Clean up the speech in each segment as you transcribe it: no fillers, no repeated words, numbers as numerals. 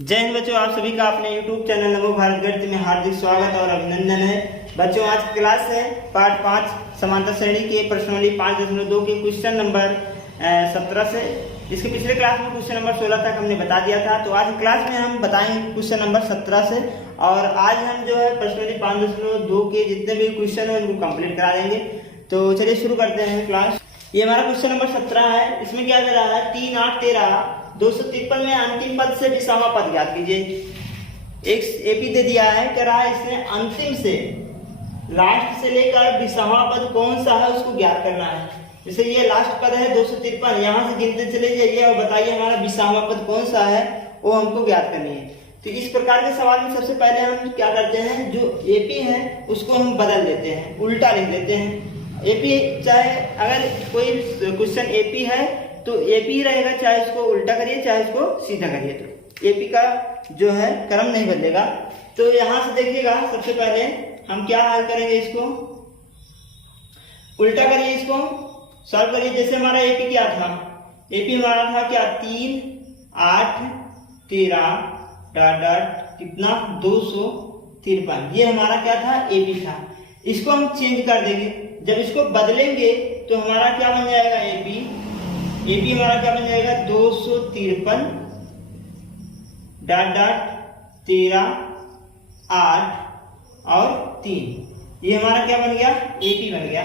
जय हिंद बच्चों, आप सभी का अपने YouTube चैनल नमो भारत गणित में हार्दिक स्वागत और अभिनंदन है। बच्चों, आज की क्लास है पार्ट 5 समांतर श्रेणी के प्रश्नावली 5.2 के क्वेश्चन नंबर 17 से। इसके पिछले क्लास में क्वेश्चन नंबर 16 तक हमने बता दिया था, तो आज क्लास में हम बताएंगे क्वेश्चन नंबर 17 से। और आज हम जो है प्रश्नावली 5.2 के जितने भी क्वेश्चन है उनको कंप्लीट करा देंगे। तो चलिए शुरू करते हैं क्लास। ये हमारा क्वेश्चन नंबर 17 है। इसमें क्या दे रहा है, 3, 8, 13, 253 में अंतिम पद से 20वां पद ज्ञात कीजिए। एक एपी दे दिया है, कह रहा है इसमें अंतिम से लास्ट से लेकर 20वां पद कौन सा है उसको ज्ञात करना है। जैसे ये लास्ट पद है 253, यहाँ से गिनते चले जाइए और बताइए हमारा 20वां पद कौन सा है, वो हमको ज्ञात करनी है। तो इस प्रकार के सवाल में सबसे पहले हम क्या करते हैं, जो एपी है उसको हम बदल देते हैं, उल्टा लिख देते हैं। एपी चाहे अगर कोई क्वेश्चन एपी है तो एपी रहेगा, चाहे इसको उल्टा करिए चाहे इसको सीधा करिए, तो एपी का जो है क्रम नहीं बदलेगा। तो यहां से देखिएगा, सबसे पहले हम क्या हल करेंगे, इसको उल्टा करिए, इसको सॉल्व करिए। जैसे हमारा एपी क्या था, एपी हमारा था क्या, 3, 8, 13 डॉट डॉट कितना 253, ये हमारा क्या था, एपी था। इसको हम चेंज कर देंगे, जब इसको बदलेंगे तो हमारा क्या बन जाएगा, एपी हमारा क्या बन जाएगा, 253 डॉट डॉट 13, 8 और 3, ये हमारा क्या बन गया, एपी बन गया।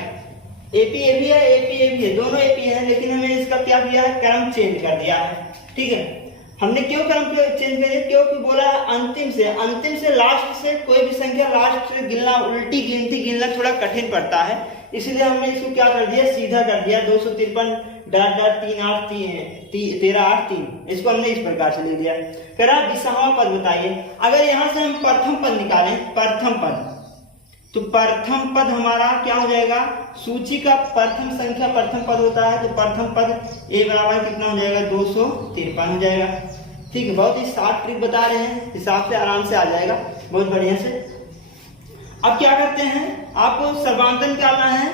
एपी है, एपी है, दोनों एपी है, लेकिन हमने इसका क्या किया है, क्रम चेंज कर दिया है। ठीक है, हमने क्यों क्रम चेंज कर दिया, क्योंकि बोला अंतिम से लास्ट से कोई भी संख्या लास्ट से गिनना, उल्टी गिनती गिनना थोड़ा कठिन पड़ता है, इसलिए हमने इसको क्या कर दिया, सीधा कर दिया। 253 डॉट डॉट 3, 8, 13, 8, 3, इसको हमने इस प्रकार से ले लिया। कह रहा 20वां पद बताइए। अगर यहाँ से हम प्रथम पद निकालें, प्रथम पद, तो प्रथम पद हमारा क्या हो जाएगा, सूची का प्रथम संख्या प्रथम पद होता है, तो प्रथम पद ए बराबर कितना हो जाएगा, 253 हो जाएगा। ठीक है, बहुत ही शॉर्ट ट्रिक बता रहे हैं, हिसाब से आराम से आ जाएगा बहुत बढ़िया से। अब क्या करते हैं, आपको सर्वांतर निकालना है,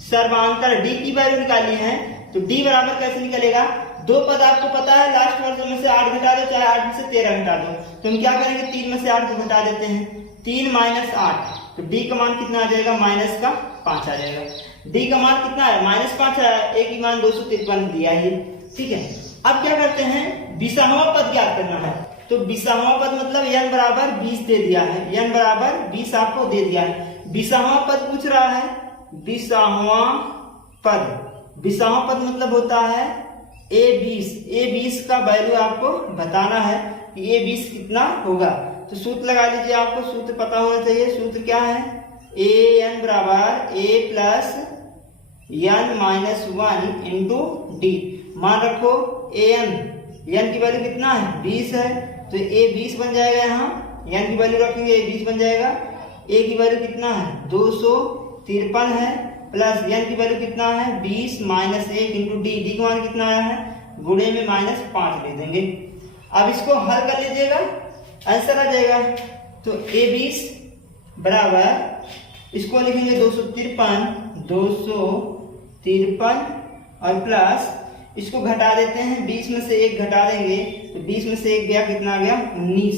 सर्वांतर डी की वैल्यू निकालनी है। तो डी बराबर कैसे निकलेगा, दो पद आपको पता है, लास्ट वर्ष में से 8 घटा दो, चाहे 8 में से 13 घटा दो, तो हम क्या करेंगे, 3 में से 8 को घटा देते हैं, 3 - 8, तो डी का मान कितना आ जाएगा, -5 आ जाएगा। डी का मान कितना है, -5 है, ए की मान 253 दिया है। ठीक है, अब क्या करते हैं, 20वां पद ज्ञात करना है। तो 20वां पद मतलब n बराबर 20 दे दिया है, n बराबर 20 आपको दे दिया है। 20वां पद पूछ रहा है, 20वां पद मतलब होता है a20 का वैल्यू आपको बताना है कि a20 कितना होगा। तो सूत्र लगा लीजिए, आपको सूत्र पता होना चाहिए। सूत्र क्या है, an बराबर a plus n-1 into D. मान रखो n की वैल्यू कितना है, 20 है, तो a20 बन जाएगा। यहाँ n की वैल्यू रखेंगे, a20 बन जाएगा। a की वैल्यू कितना है, 253 है, प्लस n की वैल्यू कितना है, 20 - 1 इंटू डी। डी का मान कितना आया है, गुणे में -5 ले देंगे। अब इसको हल कर लीजिएगा, आंसर आ जाएगा। तो a20 बराबर, इसको लिखेंगे 253 और प्लस इसको घटा देते हैं, 20 में से 1 घटा देंगे, तो 20 में से 1 गया, कितना आ गया, 19,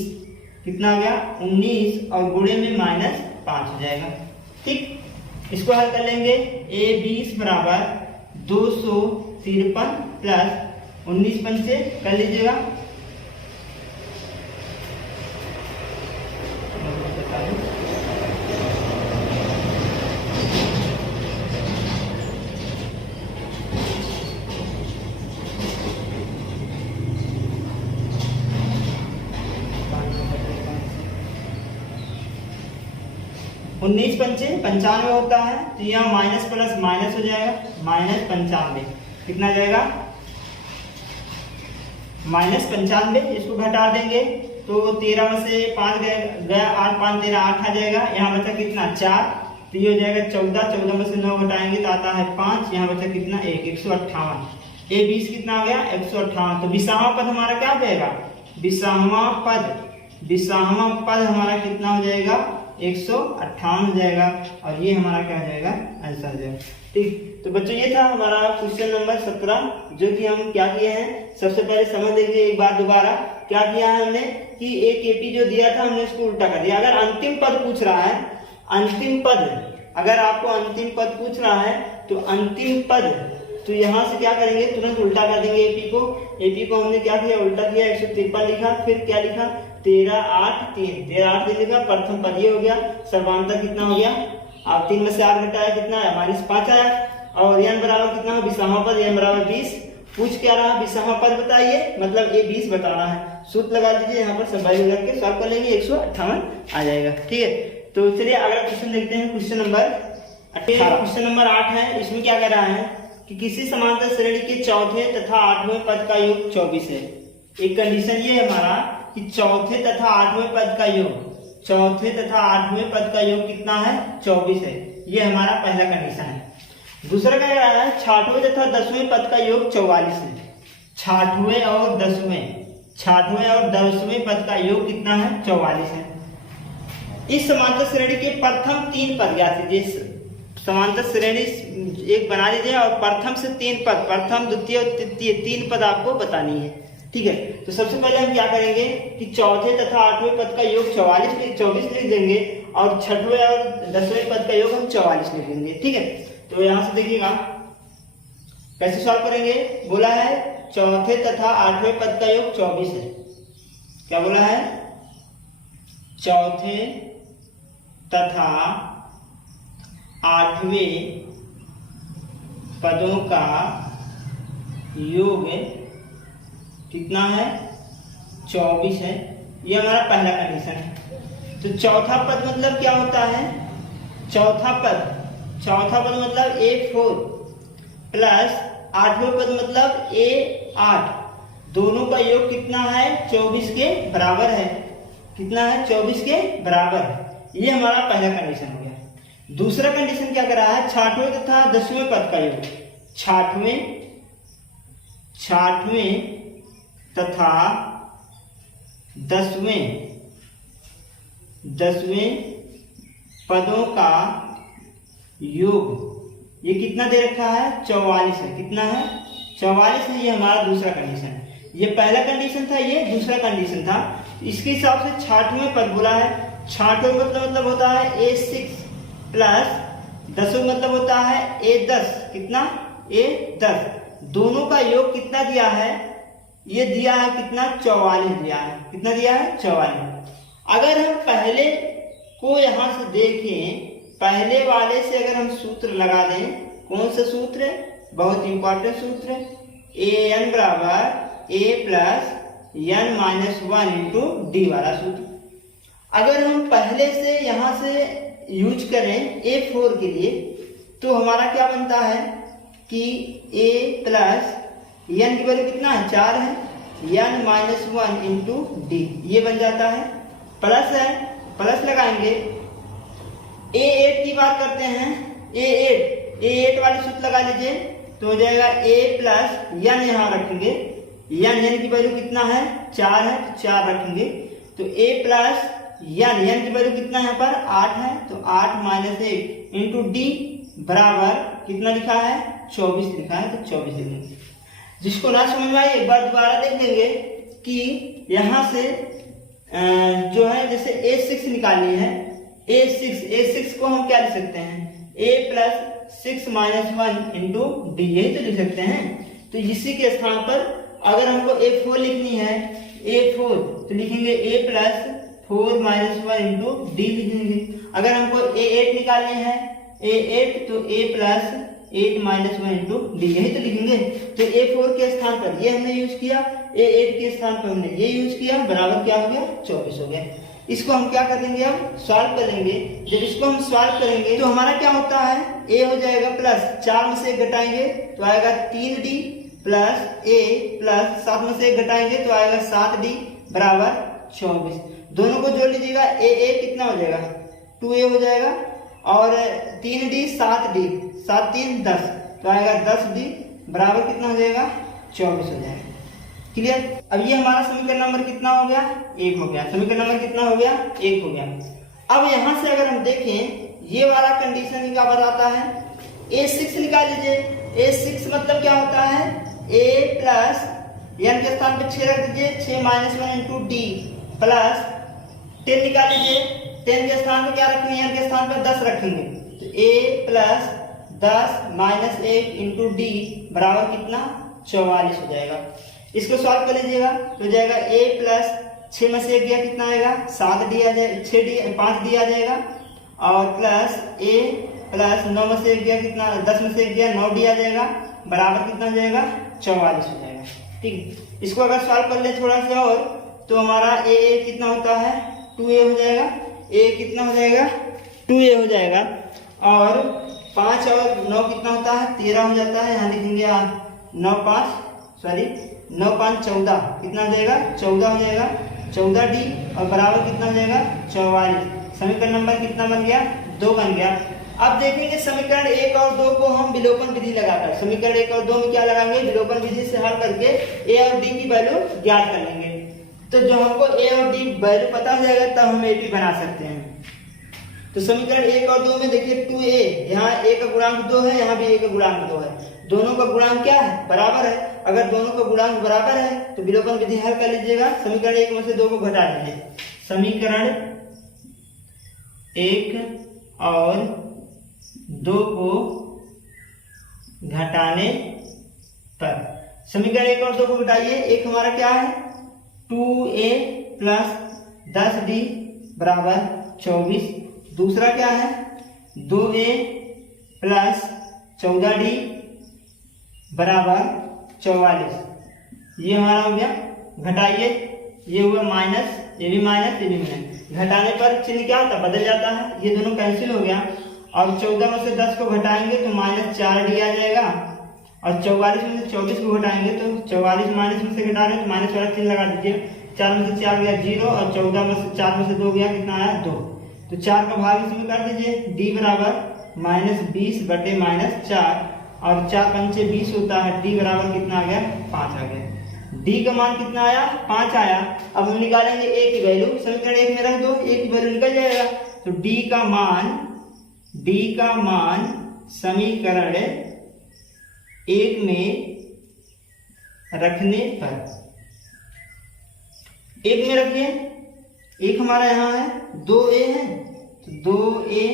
कितना आ गया, 19 और गुणे में -5 हो जाएगा। ठीक, इसको हल कर लेंगे, a20 बराबर 253 प्लस 19 पंचे कर लीजिएगा, 19 पंचे 95 होता है, तो यहाँ माइनस प्लस माइनस हो जाएगा, -95 कितना जाएगा, -95। इसको घटा देंगे तो 13 में से 5 गया, 8 5 13 8 आ जाएगा। यहाँ बचा कितना, 4, तो ये हो जाएगा 14 में से 9 घटाएंगे तो आता है 5, यहाँ बचा कितना, 158। a20 कितना आ गया, 158। तो 20वां पद हमारा क्या जाएगा, 20वां पद हमारा कितना हो जाएगा, 158 हो जाएगा। और ये हमारा क्या हो जाएगा, आंसर हो जाएगा। ठीक, तो बच्चों ये था हमारा क्वेश्चन नंबर 17, जो कि हम क्या किए हैं, सबसे पहले समझ लीजिए एक बार दोबारा। क्या किया है हमने कि एक एपी जो दिया था हमने उसको उल्टा कर दिया। अगर अंतिम पद पूछ रहा है, अंतिम पद, अगर आपको अंतिम पद पूछ रहा है तो अंतिम पद, तो यहाँ से क्या करेंगे, तुरंत उल्टा कर देंगे एपी को। एपी को हमने क्या किया, उल्टा किया, 153 लिखा, फिर क्या लिखा, 13 8 3, 13 8 3 लिखा, प्रथम पद ये हो गया, सर्वांतर कितना हो गया, आप 3 में से 8 घटाया कितना है, -5 आया, और n बराबर कितना हो, 20वां पद, n बराबर 20। पूछ क्या रहा, 20वां पद बताइए, मतलब ये 20 बताना है। सूत्र लगा लीजिए यहाँ पर, सब वैल्यू रख के सॉल्व कर लेंगे, 158 आ जाएगा। ठीक है, तो चलिए अगला क्वेश्चन देखते हैं, क्वेश्चन नंबर 18। क्वेश्चन नंबर 8 है। इसमें क्या कर रहा है कि किसी समांतर श्रेणी के चौथे तथा 8वें पद का योग 24 है। एक कंडीशन ये है हमारा कि चौथे तथा 8वें पद का योग, चौथे तथा 8वें पद का योग कितना है, 24 है। ये हमारा पहला कंडीशन है। दूसरा क्या कह रहा है, 6वें तथा 10वें पद का योग 44 है। 6वें और 10वें, 6वें और 10वें पद का योग कितना है, 44 है। इस समांतर श्रेणी के प्रथम 3 पद ज्ञात कीजिए। समांतर श्रेणी एक बना लीजिए और प्रथम से 3 पद, प्रथम द्वितीय और तृतीय 3 पद आपको बतानी है। ठीक है, तो सबसे पहले हम क्या करेंगे कि चौथे तथा 8वें पद का योग 24 लिख देंगे, और 6वें और 10वें पद का योग हम 44 लिख देंगे। ठीक है, तो यहां से देखिएगा कैसे सॉल्व करेंगे। बोला है चौथे तथा 8वें पद का योग 24 है। क्या बोला है, चौथे तथा 8वें पदों का योग कितना है, 24 है। ये हमारा पहला कंडीशन है। तो चौथा पद मतलब क्या होता है, चौथा पद मतलब A4 प्लस 8वें पद मतलब A8, दोनों का योग कितना है, 24 के बराबर है। कितना है, 24 के बराबर। ये हमारा पहला कंडीशन हो गया। दूसरा कंडीशन क्या कर रहा है, 6वें तथा 10वें पद का योग, 6वें तथा 10वें पदों का योग, ये कितना दे रखा है, 44 है। कितना है, 44 है। ये हमारा दूसरा कंडीशन है। ये पहला कंडीशन था, ये दूसरा कंडीशन था। इसके हिसाब से 6वें पद बोला है, 6वें मतलब होता है A6 प्लस 10वें मतलब होता है A10। कितना, A10। दोनों का योग कितना दिया है, ये दिया है कितना, 44 दिया है। कितना दिया है, 44। अगर हम पहले को यहां से देखें, पहले वाले से अगर हम सूत्र लगा दें, कौन सा सूत्र है, बहुत इंपॉर्टेंट सूत्र है, an बराबर a plus n minus 1 into D वाला सूत्र। अगर हम पहले से यहां से यूज करें A4 के लिए, तो हमारा क्या बनता है कि a प्लस n की वैल्यू कितना है, 4 है, n माइनस 1 इंटू डी, ये बन जाता है। प्लस है, प्लस लगाएंगे। A8 की बात करते हैं, A8 वाली सूत्र लगा लीजिए, तो हो जाएगा a प्लस n, यहाँ रखेंगे n की वैल्यू कितना है, 4 है, तो 4 रखेंगे। तो a प्लस n की वैल्यू कितना है, पर 8 है, तो 8 माइनस 1 इंटू डी बराबर कितना लिखा है, 24 लिखा है, तो 24 लिखेंगे। जिसको ना समझ में आए एक बार दोबारा देख लेंगे कि यहाँ से जो है जैसे A6 निकालनी है, A6 को हम क्या लिख सकते हैं, a plus 6 minus 1 into D, यही तो लिख सकते हैं। तो इसी के स्थान पर अगर हमको A4 लिखनी है, A4 तो लिखेंगे a plus 4 minus 1 into D लिखेंगे। अगर हमको A8 निकालनी है, A8 तो a plus 8 minus 1 into D, यही तो लिखेंगे। तो A4 के स्थान पर ये हमने यूज किया, A8 के स्थान पर हमने ये यूज किया, बराबर क्या हो गया, 24 हो गया। इसको हम क्या करेंगे, अब सॉल्व करेंगे। जब इसको हम सॉल्व करेंगे तो हमारा क्या होता है, a हो जाएगा प्लस 4 में से 1 घटाएंगे तो आएगा 3d प्लस a प्लस 7 में से 1 घटाएंगे तो आएगा 7d बराबर 24। दोनों को जोड़ लीजिएगा, a कितना हो जाएगा, 2a हो जाएगा, और 3d 7d, 7 3 10, तो आएगा 10d बराबर कितना हो जाएगा, 24 हो जाएगा। क्लियर। अब ये हमारा समीकरण नंबर कितना हो गया, 1 हो गया। समीकरण नंबर कितना हो गया, 1 हो गया। अब यहां से अगर हम देखें, ये वाला कंडीशन क्या बताता है A6 निकाल लीजिए। A6 मतलब क्या होता है, A प्लस n के स्थान पे 6 रख दीजिए, 6 माइनस 1 इंटू डी प्लस 10 निकाल लीजिए। 10 के स्थान पे क्या रखेंगे, n के स्थान पे 10 रखेंगे, तो A plus 10 minus 1 into D बराबर कितना, 44 हो जाएगा। इसको सॉल्व कर लीजिएगा तो हो जाएगा A प्लस 6 में से 1 गया कितना आएगा, 7 डी आ जाएगा, 6 डी 5 डी आ जाएगा, और प्लस A प्लस 9 में से 1 गया कितना, 10 में से 1 गया 9 डी आ जाएगा, बराबर कितना हो जाएगा, 44 हो जाएगा। ठीक है, इसको अगर सॉल्व कर ले थोड़ा सा और तो हमारा A कितना होता है, 2A हो जाएगा। A कितना हो जाएगा, 2A हो जाएगा, और 5 और 9 कितना होता है, 13 हो जाता है। यहाँ लिखेंगे 9 5 14, कितना हो जाएगा, 14 हो जाएगा, 14 डी, और बराबर कितना हो जाएगा, 44। समीकरण नंबर कितना बन गया, 2 बन गया। अब देखेंगे समीकरण 1 और 2 को हम विलोपन विधि लगाकर, समीकरण 1 और 2 में क्या लगाएंगे, विलोपन विधि से हल करके A और D की वैल्यू ज्ञात कर लेंगे। तो जो हमको A और D वैल्यू पता हो जाएगा तब हम AP बना सकते हैं। तो समीकरण 1 और 2 में देखिए 2A, यहाँ A का गुणांक 2 है, यहाँ भी A का गुणांक 2 है, दोनों का गुणांक क्या है, बराबर है। अगर दोनों का गुणांक बराबर है तो विलोपन विधि हल कर लीजिएगा। समीकरण 1 में से 2 को घटा दीजिए, समीकरण 1 और 2 को घटाने पर, समीकरण 1 और 2 को घटाइए। एक हमारा क्या है, 2A प्लस 10D बराबर 24, दूसरा क्या है, 2A प्लस 14D बराबर 44, ये हमारा हो गया। घटाइए, ये हुआ माइनस, ये भी माइनस, ये भी माइनस, घटाने पर चिन्ह क्या होता है, बदल जाता है, ये दोनों कैंसिल हो गया। और 14 में से 10 को घटाएंगे तो माइनस 4D आ जाएगा, और 44 में से 24 को घटाएंगे तो 44 माइनस में से घटा रहे तो माइनस वाला चिन्ह लगा दीजिए। 4 में से 4 गया 0, और 14 में से 4 में से 2 गया कितना आया, 2, तो 4 का भाग इसमें कर दीजिए। D बराबर माइनस 20 बटे माइनस 4, और 4 पंचे 20 होता है, D बराबर कितना आ गया, 5 आ गया। D का मान कितना आया, 5 आया। अब हम निकालेंगे A की वैल्यू, समीकरण 1 में रख दो, A की वैल्यू निकल जाएगा। तो D का मान समीकरण 1 में रखने पर, 1 में रखिए, 1 हमारा यहाँ है, 2A है, तो 2A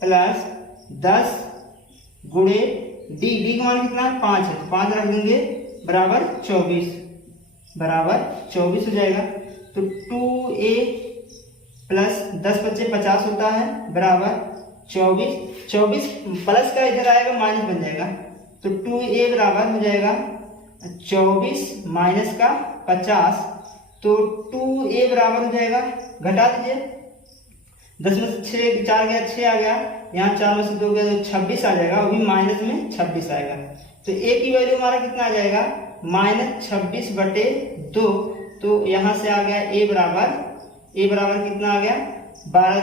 प्लस 10 गुणे D का मान कितना है, 5 है, तो 5 रख देंगे, बराबर 24, बराबर 24 हो जाएगा। तो 2A प्लस 10 बच्चे 50 होता है, बराबर 24, 24 प्लस का इधर आएगा माइनस बन जाएगा, तो 2A बराबर हो जाएगा 24 माइनस का 50, तो 2A बराबर हो जाएगा, घटा दीजिए, 10 में से 6 4 गया 6 आ गया, यहाँ 4 में से 2 गया तो 26 आ जाएगा, वो भी माइनस में 26 आएगा। तो A की वैल्यू हमारा कितना आ जाएगा, माइनस 26 बटे 2, तो यहाँ से आ गया A बराबर कितना आ गया, 12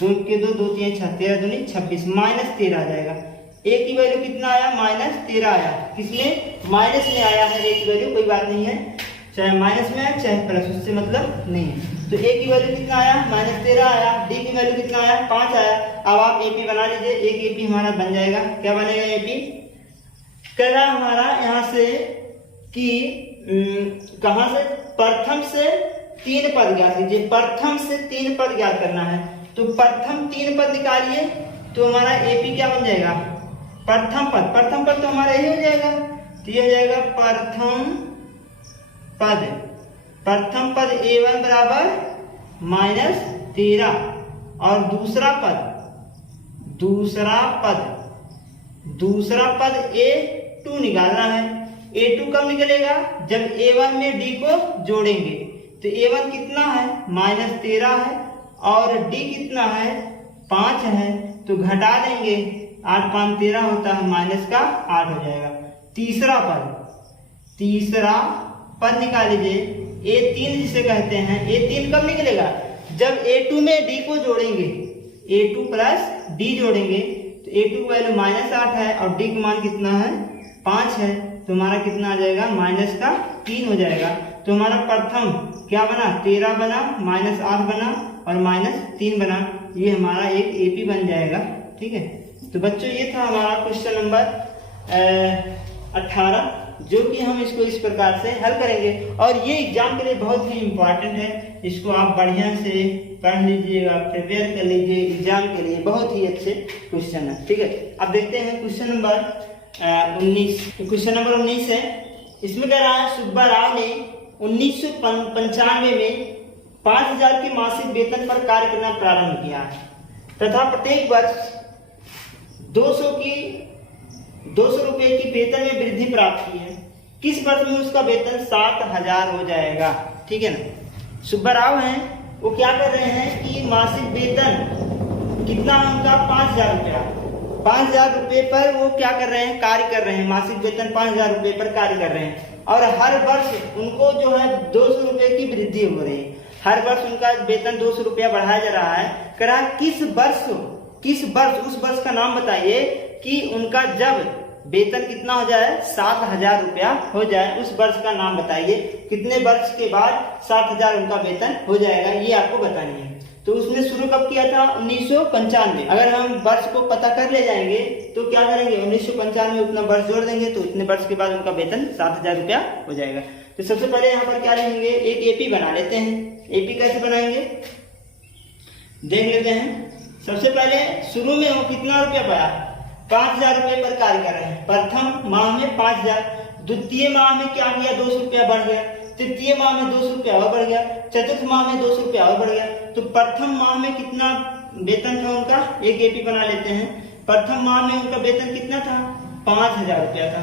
2 के 2 2 3 6 13 दूनी 26, माइनस 13 आ जाएगा। A की वैल्यू कितना आया, माइनस 13 आया, किसमें, माइनस में आया है A की वैल्यू, कोई बात नहीं है, चाहे माइनस में आया चाहे प्लस, उससे मतलब नहीं है। तो A की वैल्यू कितना आया, माइनस 13 आया, D की वैल्यू कितना आया, 5 आया। अब आप AP बना लीजिए, एक AP हमारा बन जाएगा। क्या बनेगा AP, कह रहा हमारा यहाँ से कि कहाँ से, प्रथम से 3 पद ज्ञात कीजिए, प्रथम से 3 पद ज्ञात करना है। तो प्रथम 3 पद निकालिए, तो हमारा AP क्या बन जाएगा, प्रथम पद तो हमारा यही हो जाएगा, तो ये हो जाएगा प्रथम पद A1 बराबर माइनस 13, और दूसरा पद A2 निकालना है। A2 कब निकलेगा, जब A1 में D को जोड़ेंगे, तो A1 कितना है, माइनस 13 है, और D कितना है, 5 है, तो घटा देंगे, 8 5 13 होता है, माइनस का 8 हो जाएगा। तीसरा पद निकाल लीजिए, A3 जिसे कहते हैं, A3 कब निकलेगा, जब A2 में D को जोड़ेंगे, A2 प्लस D जोड़ेंगे, तो A2 की वैल्यू माइनस 8 है, और D का मान कितना है, 5 है, तो हमारा कितना आ जाएगा, माइनस का 3 हो जाएगा। तो हमारा प्रथम क्या बना, 13 बना, माइनस 8 बना, और माइनस 3 बना, ये हमारा एक AP बन जाएगा। ठीक है। तो बच्चों ये था हमारा क्वेश्चन नंबर 18, जो कि हम इसको इस प्रकार से हल करेंगे। और ये एग्जाम के लिए बहुत ही इम्पोर्टेंट है, इसको आप बढ़िया से पढ़ लीजिएगा, प्रिपेयर कर लीजिए, एग्जाम के लिए बहुत ही अच्छे क्वेश्चन है। ठीक है, अब देखते हैं क्वेश्चन नंबर 19। क्वेश्चन नंबर 19 है, इसमें कह रहा है सुब्बा राव ने 1995 में 5000 के मासिक वेतन पर कार्य करना प्रारंभ किया तथा प्रत्येक वर्ष 200 रुपए की वेतन में वृद्धि प्राप्त की है। किस वर्ष में उसका वेतन 7000 हो जाएगा? ठीक है ना। सुब्बा राव हैं, वो क्या कर रहे हैं कि मासिक वेतन कितना उनका 5000 रुपया, 5000 रुपये पर वो क्या कर रहे हैं, कार्य कर रहे हैं। मासिक वेतन 5000 रुपये पर कार्य कर रहे हैं और हर वर्ष उनको जो है 200 रुपये की वृद्धि हो रही है। हर वर्ष उनका वेतन 200 रुपया बढ़ाया जा रहा है। कह रहा है किस वर्ष, उस वर्ष का नाम बताइए कि उनका जब वेतन कितना हो जाए, 7000 रुपया हो जाए, उस वर्ष का नाम बताइए। कितने वर्ष के बाद 7000 उनका वेतन हो जाएगा, ये आपको बतानी है। तो उसने शुरू कब किया था? 1995। अगर हम वर्ष को पता कर ले जाएंगे तो क्या करेंगे, 1995 में उतना वर्ष जोड़ देंगे तो उतने वर्ष के बाद उनका वेतन 7000 रुपया हो जाएगा। तो सबसे पहले यहाँ पर क्या लिखेंगे, एक एपी बना लेते हैं। एपी कैसे बनाएंगे देख लेते हैं। सबसे पहले शुरू में वो कितना रुपया पाया, 5000 रुपये पर कार्य कर रहे हैं। प्रथम माह में 5000, द्वितीय माह में क्या किया, 200 रुपया बढ़ गया, तृतीय माह में 200 रुपया और बढ़ गया, चतुर्थ माह में 200 रुपया और बढ़ गया। तो प्रथम माह में कितना वेतन था उनका, एक एपी बना लेते हैं। प्रथम माह में उनका वेतन कितना था, 5000 रुपया था।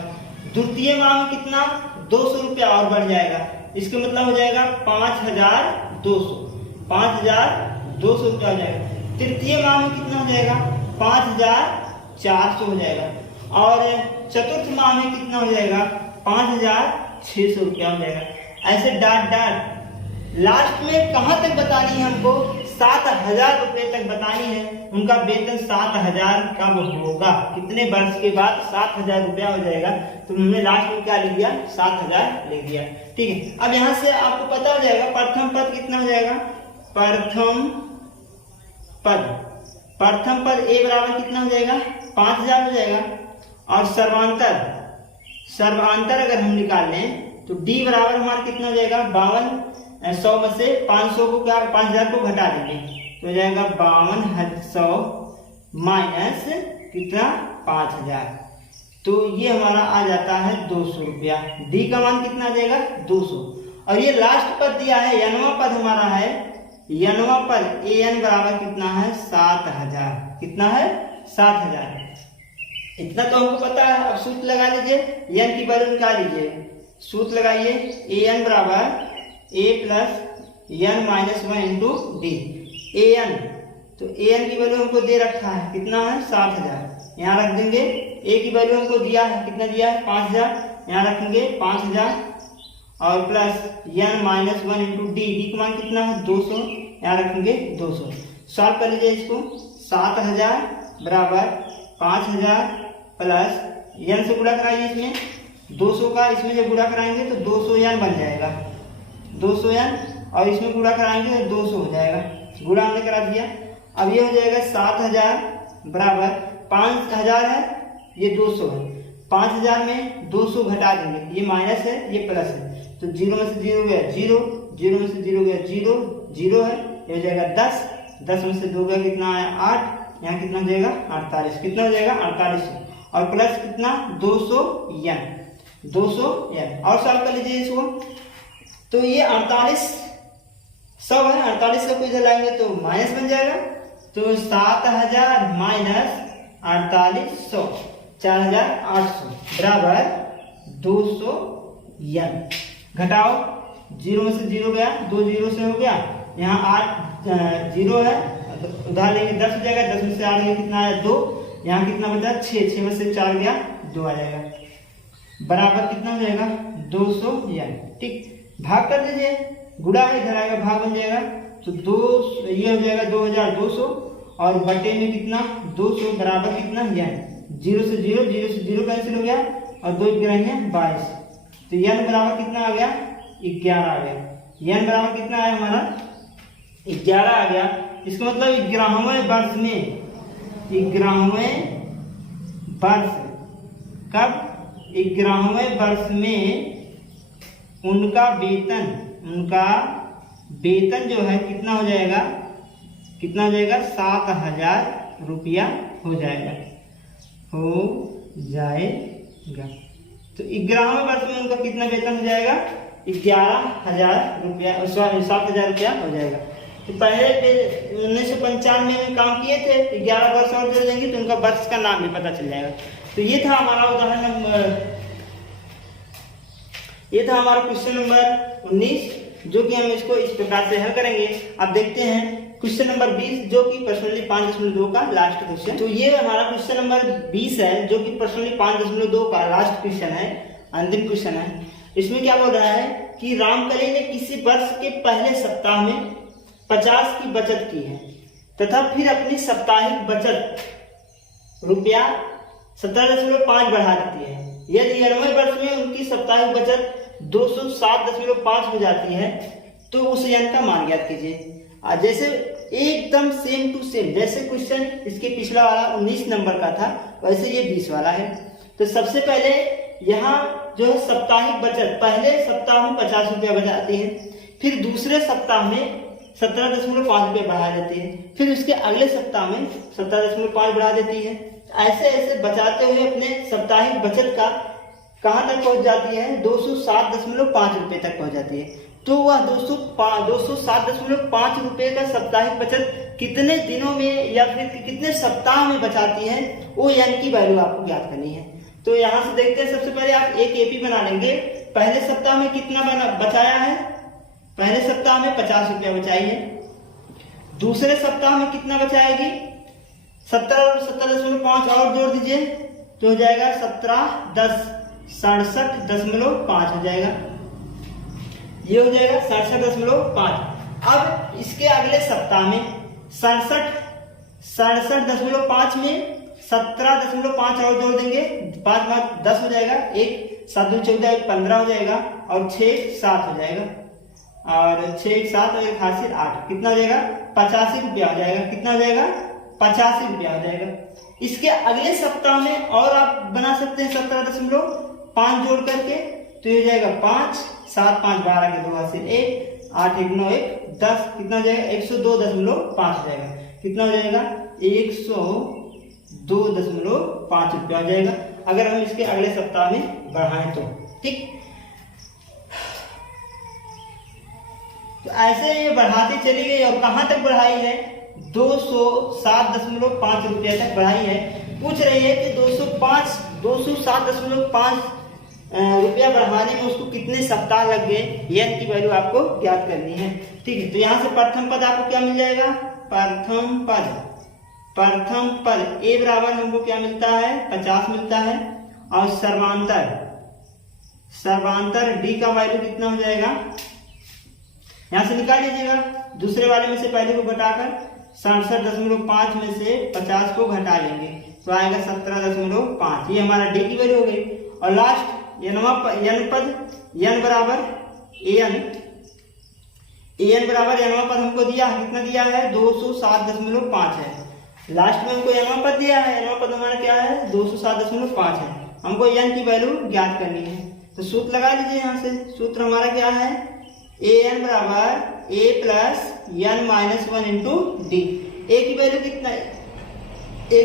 द्वितीय माह में कितना, 200 रुपया और बढ़ जाएगा, इसका मतलब हो जाएगा 5200 रुपया हो जाएगा। तृतीय माह में कितना हो जाएगा, 5400 हो जाएगा। और चतुर्थ माह में कितना हो जाएगा, 5600 रुपया हो जाएगा। ऐसे डाट लास्ट में कहां तक बतानी है हमको, 7000 रुपये तक बतानी है। उनका वेतन 7000 कब होगा, कितने वर्ष के बाद 7000 रुपया हो जाएगा। तो हमने लास्ट में क्या लिख दिया, 7000 लिख दिया। ठीक है, अब यहां से आपको पता हो जाएगा प्रथम पद कितना हो जाएगा, प्रथम पद ए बराबर कितना हो जाएगा, 5000 हो जाएगा। और सर्वांतर अगर हम निकाल लें तो डी बराबर हमारा कितना हो जाएगा, 5200 में से 500 को क्या, 5000 को घटा देंगे तो हो जाएगा 5200 माइनस कितना, 5000। तो ये हमारा आ जाता है 200 रुपया। डी का मान कितना आ जाएगा, 200। और ये लास्ट पद दिया है, यनवा पद हमारा है, यनवा पद ए एन बराबर कितना है, 7000। कितना है, 7000। इतना तो हमको पता है। अब सूत्र लगा लीजिए, एन की वैल्यू निकाल लीजिए। सूत्र लगाइए, ए एन बराबर A plus N minus 1 into D. A N, तो ए एन की वैल्यू हमको दे रखा है, कितना है, 7000। यहाँ रख देंगे। ए की वैल्यू हमको दिया है, कितना दिया है, 5000। यहाँ रखेंगे 5000 और plus N minus 1 into D. D का मान कितना है, 200। यहाँ रखेंगे 200। सॉल्व कर लीजिए इसको। 7000 बराबर 5000 प्लस एन से गुणा कराइए, इसमें 200 का इसमें जब गुणा कराएंगे तो 200 एन बन जाएगा, 200 एन। और इसमें गुणा कराएंगे तो 200 हो जाएगा, गुणा हमने करा दिया। अब ये हो जाएगा 7000 बराबर 5000 है, ये 200 है। 5000 में 200 घटा देंगे, ये माइनस है ये प्लस है, तो 0 में से 0 गया 0, 0 में से 0 गया 0, 0 है, ये हो जाएगा 10, 10 में से 2 गया कितना है, 8, यहाँ कितना हो जाएगा, 48। कितना हो जाएगा, 48। और प्लस कितना, 200 एन, 200 एन। और सॉल्व कर लीजिए इसको। तो ये 4800 है, 48 का कोई इधर लाएंगे तो माइनस बन जाएगा। तो 7000 माइनस 4800, 4800 बराबर 200 एन। घटाओ, 0 में से 0 गया, 2 0 से हो गया। यहाँ 8 0 है, उधार लेंगे 10 हो जाएगा, 10 में से 8 गया कितना है, 2। यहाँ कितना बचा, 6, 6 में से 4 गया 2 आ जाएगा, बराबर कितना हो जाएगा, 200 एन। ठीक, भाग कर दीजिए, गुणा है इधर आएगा, भाग बन जाएगा। तो 2 ये हो जाएगा 2200 और बटे में कितना, 200 बराबर कितना एन। 0 से 0, 0 से 0 कैंसिल हो गया और 2 गिराएंगे 22। तो एन बराबर कितना आ गया, 11 आ गया। एन बराबर कितना आया हमारा, 11 आ गया। इसका मतलब 11वें वर्ष में, 11वें वर्ष, कब 11वें वर्ष में उनका वेतन जो है कितना हो जाएगा, 7,000 रुपया हो जाएगा। तो 11वें वर्ष में उनका कितना वेतन हो जाएगा, 11,000 रुपया, 7,000 रुपया हो जाएगा। तो पहले 1995 में काम किए थे, 11 वर्ष और जोड़ देंगे तो उनका वर्ष का नाम भी पता चल जाएगा। तो ये था हमारा उदाहरण ये था हमारा क्वेश्चन नंबर 19, जो कि हम इसको इस प्रकार से हल करेंगे। अब देखते हैं क्वेश्चन नंबर 20, जो कि पर्सनली 5.2 का लास्ट क्वेश्चन। तो ये हमारा क्वेश्चन नंबर 20 है, जो कि पर्सनली 5.2 का लास्ट क्वेश्चन है, अंतिम क्वेश्चन है। इसमें क्या बोल रहा है कि रामकली ने किसी वर्ष के पहले सप्ताह में 50 की बचत की है तथा फिर अपनी साप्ताहिक बचत रुपया 17.5 बढ़ा देती है। यदि 11वें वर्ष में उनकी साप्ताहिक बचत 207.5 हो जाती है तो उस यन का मान ज्ञात कीजिए। जैसे एकदम सेम टू सेम, जैसे क्वेश्चन इसके पिछला वाला 19 नंबर का था, वैसे ये 20 वाला है। तो सबसे पहले यहाँ जो है साप्ताहिक बचत, पहले सप्ताह में 50 रुपया बचाती है, फिर दूसरे सप्ताह में 17.5 रुपया बढ़ा देती है, फिर उसके अगले सप्ताह में 17.5 बढ़ा देती है। ऐसे ऐसे बचाते हुए अपने साप्ताहिक बचत का कहाँ तक पहुंच जाती है, 207.5 रुपये तक पहुंच जाती है। तो वह 207.5 रुपये का साप्ताहिक बचत कितने दिनों में या फिर कितने सप्ताह में बचाती है, वो यानी की वैल्यू आपको ज्ञात करनी है। तो यहाँ से देखते हैं, सबसे पहले आप एक एपी बना लेंगे। पहले सप्ताह में कितना बचाया है, पहले सप्ताह में 50 रुपया बचाई है। दूसरे सप्ताह में कितना बचाएगी, 17 और 17.5 और जोड़ दीजिए तो हो जाएगा 17, 10, 67.5 हो जाएगा। ये हो जाएगा 67.5। अब इसके अगले सप्ताह में 67.5 में 17.5 और जोड़ देंगे, 5 10 हो जाएगा, 1 7 2 14 15 हो जाएगा, और 6 7 हो जाएगा, और 6 7 और 1 हासिल 8, कितना हो जाएगा, 85 रुपया हो जाएगा। कितना हो जाएगा, 85 रुपया हो जाएगा। इसके अगले सप्ताह में और आप बना सकते हैं 17.5 जोड़ करके, तो ये हो जाएगा 5 7 5 12 के 2 हासिल 1 8 1 9 1 10, कितना हो जाएगा, 102.5 हो जाएगा। कितना हो जाएगा, 102.5 रुपया हो जाएगा, अगर हम इसके अगले सप्ताह में बढ़ाएं तो। ठीक, तो ऐसे ये बढ़ाती चली गई और कहां तक बढ़ाई है, 207.5 रुपया तक बढ़ाई है। पूछ रही है कि 207.5 रुपया बढ़ाने में उसको कितने सप्ताह लग गए, यह की वैल्यू आपको ज्ञात करनी है। ठीक है, तो यहाँ से प्रथम पद आपको क्या मिल जाएगा, प्रथम पद ए बराबर हमको क्या मिलता है, 50 मिलता है, और सर्वांतर डी का वैल्यू कितना हो जाएगा, यहाँ से निकाल लीजिएगा। दूसरे वाले में से पहले को घटाकर 67.5 में से 50 को घटा लेंगे तो आएगा 17.5। ये हमारा डी की वैल्यू हो गई। और लास्ट यन पद, यन बराबर यनवा पद हमको दिया है, कितना दिया है, 207.5 है। लास्ट में हमको यनवा पद दिया है, यनवा पद हमारा क्या है, 207.5 है। हमको यन की वैल्यू ज्ञात करनी है, तो सूत्र लगा लीजिए। यहाँ से सूत्र हमारा क्या है, an बराबर a plus n minus 1 into D. A की वैल्यू कितना है, ए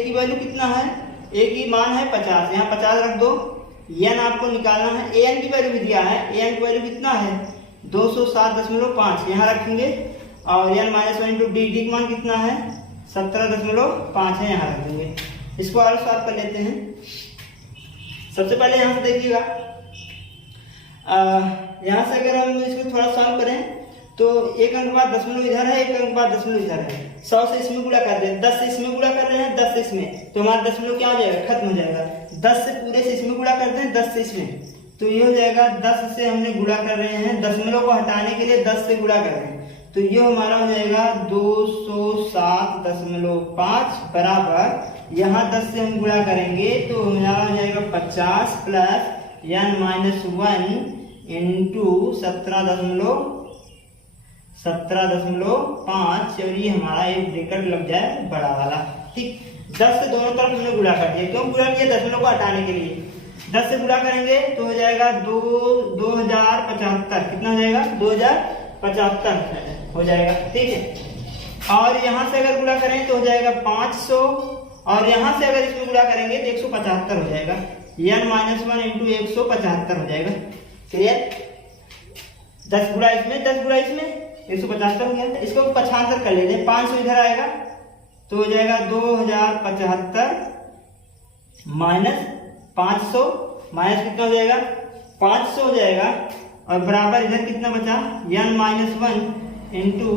की मान है 50, यहाँ 50 रख दो। n आपको निकालना है, an की वैल्यू भी दिया है, an की वैल्यू कितना है, 207.5 यहाँ रखेंगे, और n minus 1 into D, D का मान कितना है, 17.5 है, यहाँ रख देंगे। इसको और सॉल्व कर लेते हैं। सबसे पहले यहाँ से देखिएगा, यहाँ से अगर हम इसको थोड़ा सॉल्व करें तो एक अंक बाद दशमलव इधर है, एक अंक बाद दशमलव इधर है। 100 से इसमें गुणा कर रहे हैं, 10 से इसमें गुणा कर रहे हैं, 10 से इसमें, तो हमारा दशमलव क्या हो जाएगा, खत्म हो जाएगा। 10 से पूरे से इसमें गुणा करते हैं, 10 से इसमें, तो ये हो जाएगा 10 से हमने गुणा कर रहे हैं, दशमलव को हटाने के लिए 10 से गुणा कर रहे हैं, तो ये हमारा हो जाएगा 207.5 बराबर, यहाँ 10 से हम गुणा करेंगे तो हमारा हो जाएगा 50 प्लस n माइनस 1 इंटू 17.5, और ये हमारा एक ब्रैकेट लग जाए बड़ा वाला। ठीक, 10 से दोनों तरफ हमने गुणा कर दिया। क्यों गुणा किया? दशमलव को हटाने के लिए। 10 से गुणा करेंगे तो हो जाएगा 2075। कितना हो जाएगा? 2075 हो जाएगा। ठीक है। और यहाँ से अगर गुणा करें तो हो जाएगा 500, और यहाँ से अगर इसमें गुणा करेंगे तो 175 हो जाएगा। n-1 इंटू 175 हो जाएगा। क्लियर? 10 गुणा इसमें 10 गुणा इसमें 175 हो गया। इसको पक्षांतर कर लेते हैं। 500 इधर आएगा तो हो जाएगा 2075 माइनस 500, माइनस कितना हो जाएगा? 500 हो जाएगा, और बराबर इधर कितना बचा? n-1 इंटू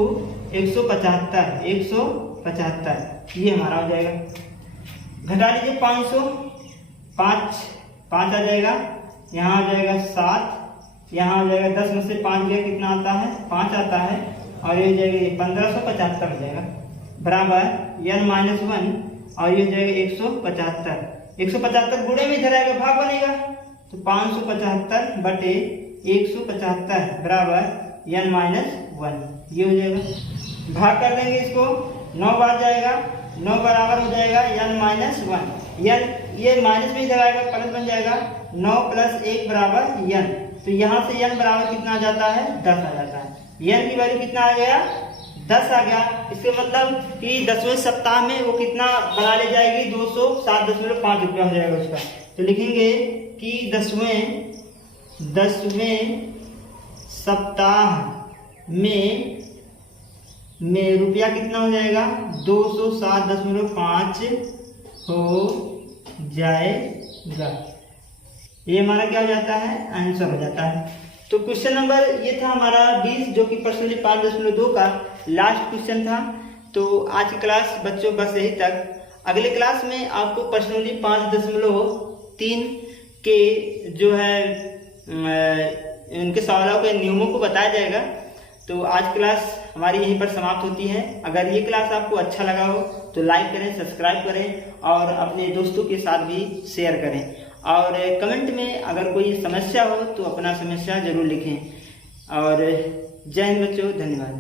175 ये हमारा हो जाएगा। घटा लीजिए 500, 5 आ जाएगा, यहाँ आ जाएगा 7, यहाँ आ जाएगा 10 में से 5 गया, कितना आता है? 5 आता है, और ये हो जाएगा 1575 हो जाएगा। बराबर n-1 और ये हो जाएगा 175 गुणे में इधर आएगा, भाग बनेगा, तो 575 बटे 175 बराबर n-1 ये हो जाएगा। भाग कर देंगे इसको, 9 बार जाएगा, 9 बराबर हो जाएगा n-1। ये माइनस में इधर आएगा, प्लस बन जाएगा, 9 + 1 बराबर n। तो यहाँ से n बराबर कितना आ जाता है? 10 आ जाता है। n की वैल्यू कितना आ गया? 10 आ गया। इसके मतलब कि 10वें सप्ताह में वो कितना बना ले जाएगी? 207.5 रुपया हो जाएगा उसका। तो लिखेंगे कि 10वें सप्ताह में रुपया कितना हो जाएगा? 207.5 हो जाएगा। ये हमारा क्या हो जाता है? आंसर हो जाता है। तो क्वेश्चन नंबर ये था हमारा 20, जो कि पर्सनली 5.2 का लास्ट क्वेश्चन था। तो आज की क्लास बच्चों बस यही तक। अगले क्लास में आपको पर्सनली 5.3 के जो है उनके सवालों के नियमों को बताया जाएगा। तो आज क्लास हमारी यहीं पर समाप्त होती है। अगर ये क्लास आपको अच्छा लगा हो तो लाइक करें, सब्सक्राइब करें और अपने दोस्तों के साथ भी शेयर करें। और कमेंट में अगर कोई समस्या हो तो अपना समस्या जरूर लिखें। और जय हिंद बच्चों, धन्यवाद।